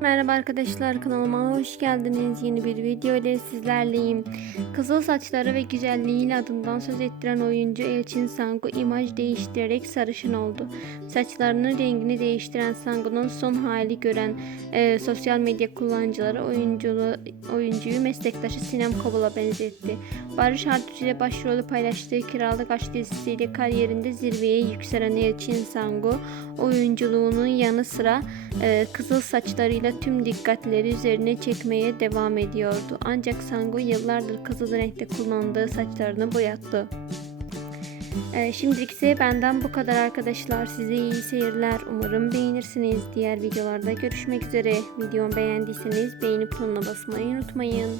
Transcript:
Merhaba arkadaşlar kanalıma hoş geldiniz. Yeni bir video ile sizlerleyim. Kızıl saçları ve güzelliğiyle adından söz ettiren oyuncu Elçin Sangu imaj değiştirerek sarışın oldu. Saçlarının rengini değiştiren Sangu'nun son hali gören e, sosyal medya kullanıcıları oyunculuğu, oyuncuyu meslektaşı Sinem Kobal'a benzetti. Barış Arduç ile başrolü paylaştığı Kiralık Aşk dizisiyle kariyerinde zirveye yükselen Elçin Sangu oyunculuğunun yanı sıra e, kızıl saçlarıyla tüm dikkatleri üzerine çekmeye devam ediyordu. Ancak Sango yıllardır kızıl renkte kullandığı saçlarını boyattı. E, şimdilik ise benden bu kadar arkadaşlar. Size iyi seyirler. Umarım beğenirsiniz. Diğer videolarda görüşmek üzere. Videomu beğendiyseniz beğeni butonuna basmayı unutmayın.